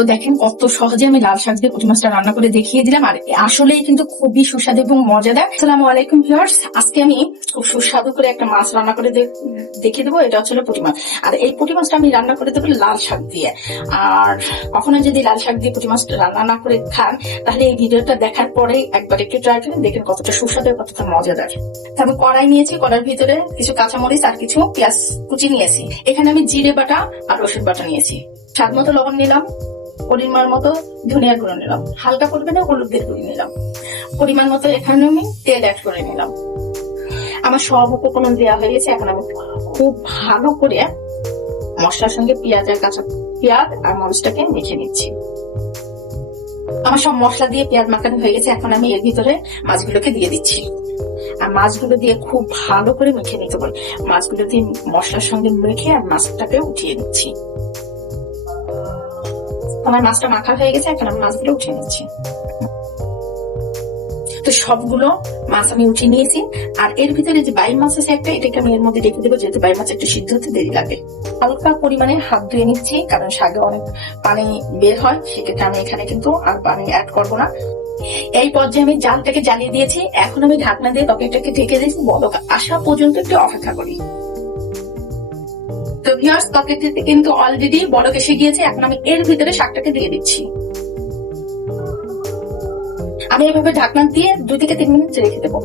তো দেখেন কত সহজে আমি লাল শাক দিয়ে পুঁটি মাছটা রান্না করে দেখিয়ে দিলাম। আর আসলেই কিন্তু খুবই সুস্বাদু এবং মজাদার। আসসালামু আলাইকুম, ভিউয়ার্স। আজকে আমি খুব সুস্বাদু করে একটা মাছ রান্না করে দেখিয়ে দেবো। এটা হচ্ছে পুঁটি মাছ। আর এই পুঁটি মাছটা আমি রান্না করে দেবো লাল শাক দিয়ে। আর কখনো যদি লাল শাক দিয়ে পুঁটি মাছটা রান্না না করে খান, তাহলে এই ভিডিওটা দেখার পরে একবার একটু ট্রাই করে দেখেন কতটা সুস্বাদু কতটা মজাদার। তারপর কড়াই নিয়েছি কড়ার ভিতরে কিছু কাঁচামরিচ আর কিছু পেঁয়াজ কুচি নিয়েছি। এখানে আমি জিরে বাটা আর রসুন বাটা নিয়েছি। স্বাদ মতো লবণ নিলাম। পরিমাণ মতো ধনিয়ার গুঁড়ো নিলাম। হালকা পরিমাণে হলুদের গুঁড়ো নিলাম। পরিমাণ মতো এখানে আমি তেল অ্যাড করে নিলাম। আমার সব উপকরণ দেওয়া হয়ে গেছে। এখন আমি খুব ভালো করে মশলার সঙ্গে পেঁয়াজ আর কাঁচা পেঁয়াজ আর মরিচটাকে মেখে নিচ্ছি। আমার সব মশলা দিয়ে পেঁয়াজ মাখানো হয়ে গেছে। এখন আমি এর ভিতরে মাছগুলোকে দিয়ে দিচ্ছি। আর মাছগুলো দিয়ে খুব ভালো করে মেখে নিতে পারি মাছগুলো দিয়ে মশলার সঙ্গে মেখে আর মাছটাকে উঠিয়ে নিচ্ছি। আমার মাছটা মাখা হয়ে গেছে, এখন আমি মাছগুলো উঠিয়ে নিচ্ছি। তো সবগুলো মাছ আমি উঠিয়ে নিয়েছি, আর এর ভিতরে যে বাই মাছ আছে একটা, এটাকে আমি এর মধ্যে রেখে দেবো, যেহেতু বাই মাছ একটু সিদ্ধ হতে দেরি লাগে। হালকা পরিমাণে হাত ধুয়ে নিচ্ছি, কারণ শাকে অনেক পানি বের হয়, সেক্ষেত্রে আমি এখানে কিন্তু আর পানি অ্যাড করব না। এই পর্যায়ে আমি জালটাকে জ্বালিয়ে দিয়েছি, এখন আমি ঢাকনা দিয়ে তরকারিটাকে ঢেকে দিয়েছি বলক আসা পর্যন্ত একটু অপেক্ষা করি। ভিউয়ার্স তরকারিতে কিন্তু অলরেডি বলক এসে গিয়েছে, এখন আমি এর ভিতরে শাকটাকে দিয়ে দিচ্ছি। আমি এভাবে ঢাকনা দিয়ে দুই থেকে তিন মিনিট রেখে দেবো।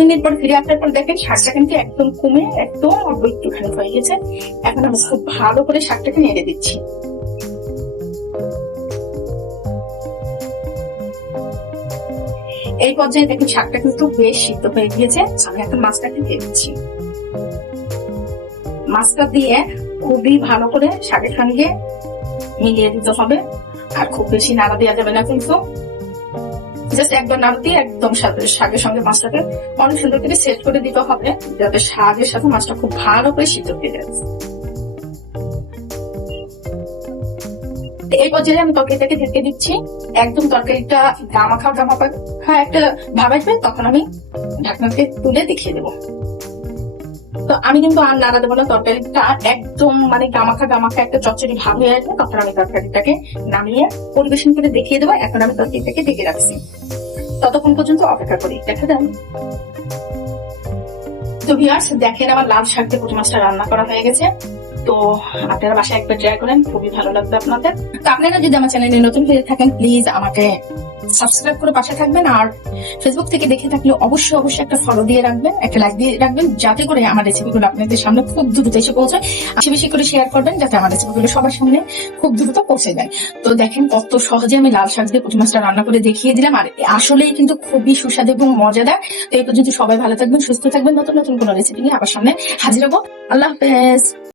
মিনিট পর ফিরে আসার পর দেখেন, শাকটা কিন্তু একদম কমে, একদম একটুখানি হয়ে গেছে এখন আমি খুব ভালো করে শাকটাকে নেড়ে দিচ্ছি। এই পর্যায়ে দেখুন, শাকটা কিন্তু বেশ সিদ্ধ হয়ে গিয়েছে। আমি এখন মাছটাকে দিয়ে দিচ্ছি। মাছটা দিয়ে খুবই ভালো করে শাকের সঙ্গে মিলিয়ে দিতে হবে। আর খুব বেশি নাড়া দেওয়া যাবে না কিন্তু। জাস্ট একবার নাড়া দিয়ে একদম শাকের সঙ্গে মাছটাকে অনেক সুন্দর করে সেট করে দিতে হবে, যাতে শাকের সাথে মাছটা খুব ভালো করে সিদ্ধ হয়ে যায়। এই পর্যায়ে আমি তরকারিটাকে ঢেকে দিচ্ছি। একদম তরকারিটা গামাখা গামাখা হ্যাঁ একটা ভাব আসবে, তখন আমি ঢাকনাকে তুলে দেখিয়ে দেবো। তো আমি কিন্তু আর নাড়া দেবো না, তরকারিটা একদম মানে গামাখা গামাখা একটা চচ্চড়ি ভাব হয়ে আসবে, তখন আমি তরকারিটাকে নামিয়ে পরিবেশন করে দেখিয়ে দেবো, এখন আমি তরকারিটাকে ঢেকে রাখছি। ততক্ষণ পর্যন্ত অপেক্ষা করি, দেখা যান তো ভিউয়ার্স, দেখেন আমার লাল শাক দিয়ে পুঁটি মাছটা রান্না করা হয়ে গেছে। তো আপনারা বাসায় একবার ট্রাই করেন, খুবই ভালো লাগবে আপনাদের। তো আপনারা যদি আমার চ্যানেলে নতুন হয়ে থাকেন প্লিজ আমাকে সাবস্ক্রাইব করে পাশে থাকবেন আর ফেসবুক থেকে দেখে থাকলে অবশ্যই অবশ্যই একটা ফলো দিয়ে রাখবেন, একটা লাইক দিয়ে রাখবেন, যাতে করে আমার রেসিপিগুলো আপনাদের সামনে খুব দ্রুত এসে পৌঁছায়। বেশি বেশি করে শেয়ার করবেন, যাতে আমার রেসিপিগুলো সবার সামনে খুব দ্রুত পৌঁছে যায়। তো দেখেন কত সহজে আমি লাল শাক দিয়ে পুঁটি মাছটা রান্না করে দেখিয়ে দিলাম, আর আসলেই কিন্তু খুবই সুস্বাদু এবং মজাদার। তো এই পর্যন্ত সবাই ভালো থাকবেন, সুস্থ থাকবেন, নতুন নতুন কোনো রেসিপি নিয়ে আবার সামনে হাজির হব। আল্লাহ হাফেজ।